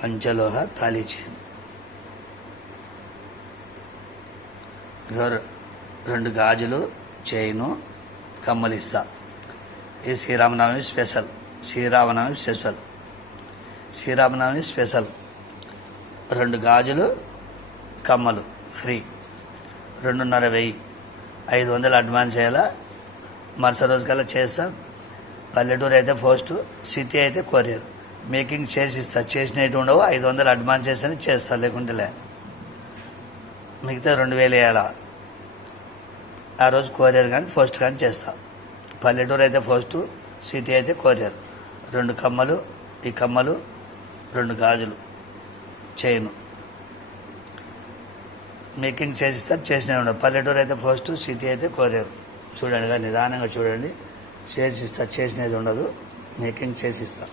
పంచలోహ thali chain. రెండు గాజులు, chain, కమ్మలు ఇస్తా. ఇది శ్రీరామనవమి స్పెషల్. శ్రీరామనవమి స్పెషల్. 2 గాజులు, కమ్మలు ఫ్రీ. 2,500. 500 అడ్వాన్స్ చేయాలా. మరుసటి రోజు కల్లా చేస్తా. పల్లెటూరు అయితే పోస్ట్, సిటీ అయితే కొరియర్. మేకింగ్ చేసి ఇస్తా. చేసినట్టు ఉండవు. 500 అడ్వాన్స్ చేస్తేనే చేస్తా, లేకుంటేలే. మిగతా 2,000 వేయాలా. ఆ రోజు కొరియర్ కానీ పోస్ట్ కానీ చేస్తా. పల్లెటూరు అయితే పోస్ట్, సిటీ అయితే కొరియర్. 2 కమ్మలు, ఈ కమ్మలు, 2 గాజులు, చైను మేకింగ్ చేసిస్తా. చేసినా ఉండవు. పల్లెటూరు అయితే పోస్ట్, సిటీ అయితే కొరియర్. చూడండి, నిదానంగా చూడండి. చేసిస్తా. చేసినది ఉండదు. మేకింగ్ చేసిస్తా.